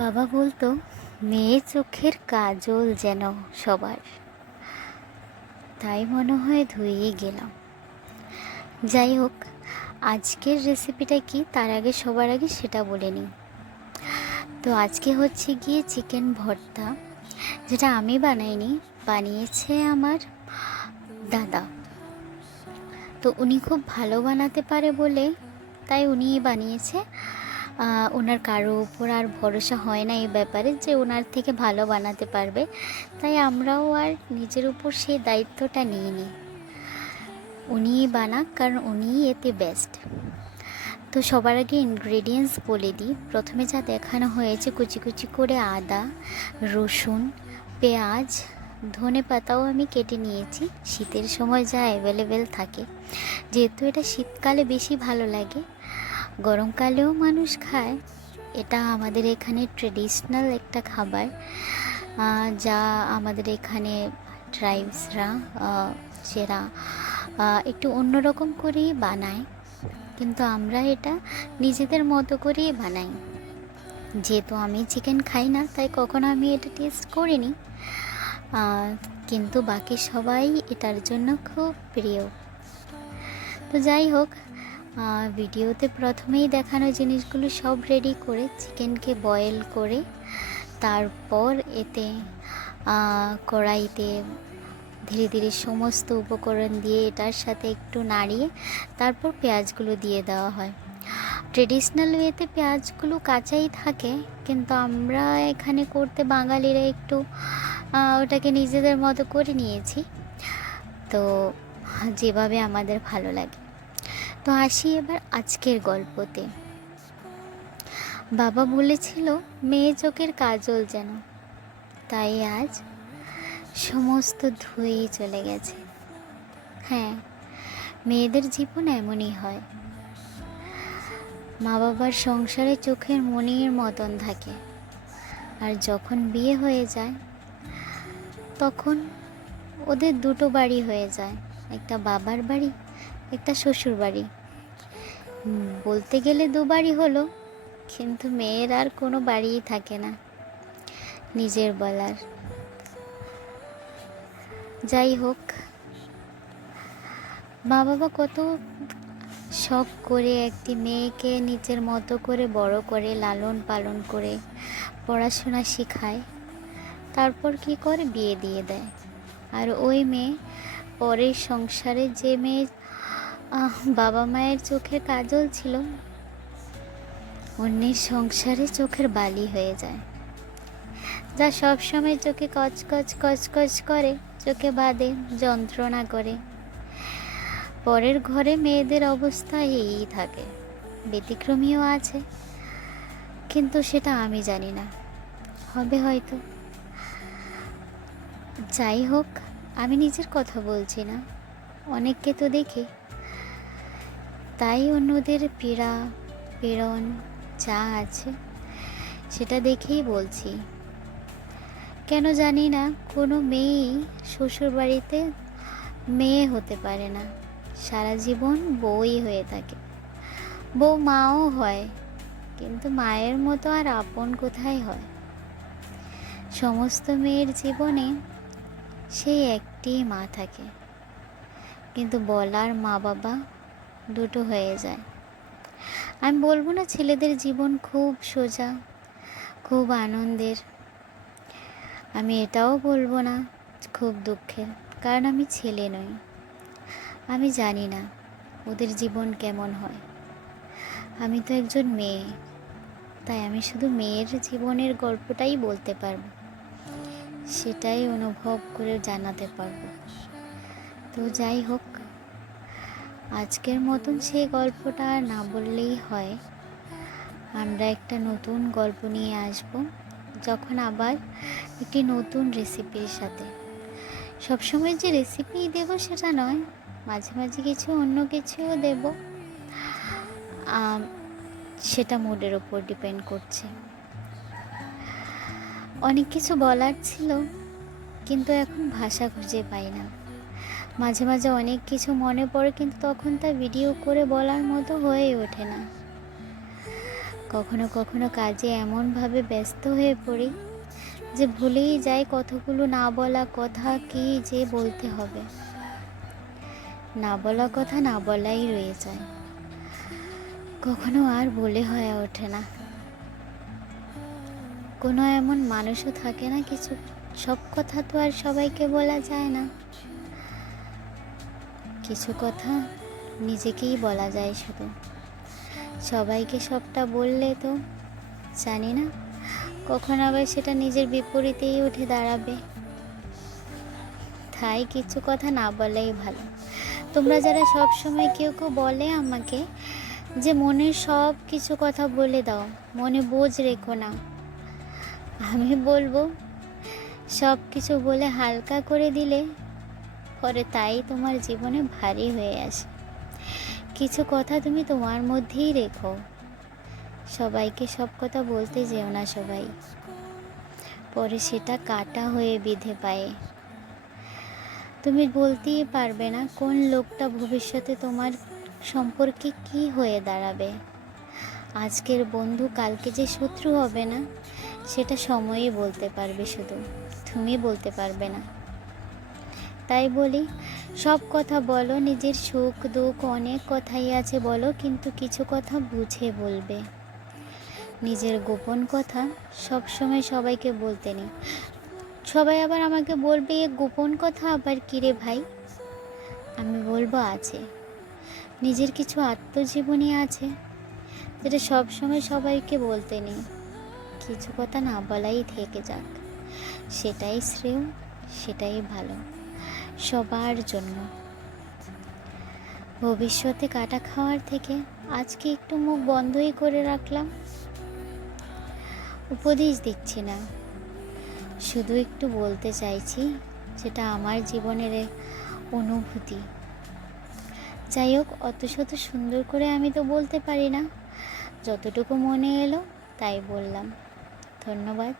বাবা বলতো মেয়ে চোখের কাজল যেন সবার। তাই মনে হয় ধুয়েই গেলাম। যাই হোক, আজকের রেসিপিটা কি তার আগে সবার আগে সেটা বলে নিই। তো আজকে হচ্ছে গিয়ে চিকেন ভর্তা, যেটা আমি বানাইনি, বানিয়েছে আমার দাদা। তো উনি খুব ভালো বানাতে পারে বলে তাই উনিই বানিয়েছে। ওনার কারো উপর আর ভরসা হয় না এই ব্যাপারে যে ওনার থেকে ভালো বানাতে পারবে, তাই আমরাও আর নিজের উপর সেই দায়িত্বটা নিইনি। উনিই বানাক, কারণ উনিই এতে বেস্ট। তো সবার আগে ইনগ্রেডিয়েন্টস বলে দিই। প্রথমে যা দেখানো হয়েছে, কুচি কুচি করে আদা, রসুন, পেঁয়াজ, ধনে পাতাও আমি কেটে নিয়েছি। শীতের সময় যা অ্যাভেলেবেল থাকে, যেহেতু এটা শীতকালে বেশি ভালো লাগে, গরমকালেও মানুষ খায়। এটা আমাদের এখানে ট্রেডিশনাল একটা খাবার, যা আমাদের এখানে ট্রাইবসরা সেরা একটু অন্যরকম করেই বানায়, কিন্তু আমরা এটা নিজেদের মতো করেই বানাই। যেহেতু আমি চিকেন খাই না, তাই কখনো আমি এটা টেস্ট করিনি, কিন্তু বাকি সবাই এটার জন্য খুব প্রিয়। তো যাই হোক, ভিডিওতে প্রথমেই দেখানো জিনিসগুলো সব রেডি করে চিকেনকে বয়েল করে তারপর এতে কড়াইতে ধীরে ধীরে সমস্ত উপকরণ দিয়ে এটার সাথে একটু নাড়িয়ে তারপর পেঁয়াজগুলো দিয়ে দেওয়া হয়। ট্রেডিশনাল ওয়েতে পেঁয়াজগুলো কাঁচাই থাকে, কিন্তু আমরা এখানে করতে বাঙালিরা একটু ওটাকে নিজেদের মতো করে নিয়েছি, তো যেভাবে আমাদের ভালো লাগে। তো আসি এবার আজকের গল্পতে। বাবা বলেছিল মেয়ে চোখের কাজল যেন, তাই আজ সমস্ত ধুয়েই চলে গেছে। হ্যাঁ, মেয়েদের জীবন এমনই হয়। মা বাবার সংসারে চোখের মণির মতন থাকে, আর যখন বিয়ে হয়ে যায় তখন ওদের দুটো বাড়ি হয়ে যায়, একটা বাবার বাড়ি, একটা শ্বশুর বাড়ি। বলতে গেলে দু বাড়ি হলো, কিন্তু মেয়ের আর কোনো বাড়িই থাকে না নিজের বলার। যাই হোক, মা বাবা কত শখ করে একটি মেয়েকে নিজের মতো করে বড় করে লালন পালন করে পড়াশোনা শেখায়, তারপর কি করে বিয়ে দিয়ে দেয়। আর ওই মেয়ে পরের সংসারে, যে মেয়ে বাবা মায়ের চোখে কাজল ছিল, অন্যের সংসারে চোখের বালি হয়ে যায়, যা সবসময় চোখে কচকচ কচকচ করে, চোখে বাঁধে, যন্ত্রণা করে। পরের ঘরে মেয়েদের অবস্থা এই থাকে। ব্যতিক্রমীও আছে, কিন্তু সেটা আমি জানি না, হবে হয়তো। যাই হোক, আমি নিজের কথা বলছি না, অনেককে তো দেখি, তাই অন্যদের পীড়া পীড়ন যা আছে সেটা দেখেই বলছি। কেন জানি না, কোনো মেয়েই শ্বশুরবাড়িতে মেয়ে হতে পারে না, সারা জীবন বউই হয়ে থাকে। বউ মাও হয়, কিন্তু মায়ের মতো আর আপন কোথায় হয়। সমস্ত মেয়ের জীবনে সেই একটি মা থাকে, কিন্তু বলার মা বাবা দুটো হয়ে যায়। আমি বলবো না ছেলেদের জীবন খুব সোজা, খুব আনন্দের। আমি এটাও বলবো না খুব দুঃখের, কারণ আমি ছেলে নই, আমি জানি না ওদের জীবন কেমন হয়। আমি তো একজন মেয়ে, তাই আমি শুধু মেয়ের জীবনের গল্পটাই বলতে পারবো, সেটাই অনুভব করে জানাতে পারবো। তো যাই হোক, আজকের মতন সেই গল্পটা আর না বললেই হয়। আমরা একটা নতুন গল্প নিয়ে আসব, যখন আবার একটি নতুন রেসিপির সাথে। সবসময় যে রেসিপি দেব সেটা নয়, মাঝে মাঝে কিছু অন্য কিছুও দেব, সেটা মুডের ওপর ডিপেন্ড করছে। অনেক কিছু বলার ছিল, কিন্তু এখন ভাষা খুঁজে পাই না। মাঝে মাঝে অনেক কিছু মনে পড়ে, কিন্তু তখন তা ভিডিও করে বলার মতো হয়ে ওঠে না। কখনো কখনো কাজে এমনভাবে ব্যস্ত হয়ে পড়ি যে ভুলেই যাই কতগুলো না বলা কথা কি যে বলতে হবে। না বলা কথা না বলাই রয়ে যায়, কখনো আর বলে হয়ে ওঠে না। কোনো এমন মানুষও থাকে না, কিছু সব কথা তো আর সবাইকে বলা যায় না। কিছু কথা নিজেকেই বলা যায় শুধু। সবাইকে সবটা বললে তো জানি না কখন আবার সেটা নিজের বিপরীতেই উঠে দাঁড়াবে। তাই কিছু কথা না বলাই ভালো। তোমরা যারা সব সময় কেউ কেউ বলে আমাকে যে মনের সব কিছু কথা বলে দাও, মনে বোঝ রেখো না, আমি বলবো সব কিছু বলে হালকা করে দিলে পরে তাই তোমার জীবনে ভারী হয়ে আসে। কিছু কথা তুমি তোমার মধ্যেই রেখো, সবাইকে সব কথা বলতে যেও না সবাই, পরে সেটা কাটা হয়ে বিঁধে পায়ে। তুমি বলতেই পারবে না কোন লোকটা ভবিষ্যতে তোমার সম্পর্কে কি হয়ে দাঁড়াবে। আজকের বন্ধু কালকে যে শত্রু হবে না সেটা সময়ই বলতে পারবে, শুধু তুমি বলতে পারবে না। তাই বলি সব কথা বলো, নিজের সুখ দুঃখ অনেক কথাই আছে বলো, কিন্তু কিছু কথা বুঝে বলবে। নিজের গোপন কথা সব সময় সবাইকে বলতে নেই। সবাই আবার আমাকে বলবে এ গোপন কথা আবার কিরে ভাই। আমি বলবো আছে, নিজের কিছু আত্মজীবনী আছে যেটা সব সময় সবাইকে বলতে নেই। কিছু কথা না বলাই থেকে যাক, সেটাই শ্রেয়, সেটাই ভালো সবার জন্য। ভবিষ্যতে কাটা খাওয়ার থেকে আজকে একটু মুখ বন্ধই করে রাখলাম। উপদেশ দিচ্ছি না, শুধু একটু বলতে চাইছি যেটা আমার জীবনের অনুভূতি। যাই হোক, অত শত সুন্দর করে আমি তো বলতে পারি না, যতটুকু মনে এলো তাই বললাম। ধন্যবাদ।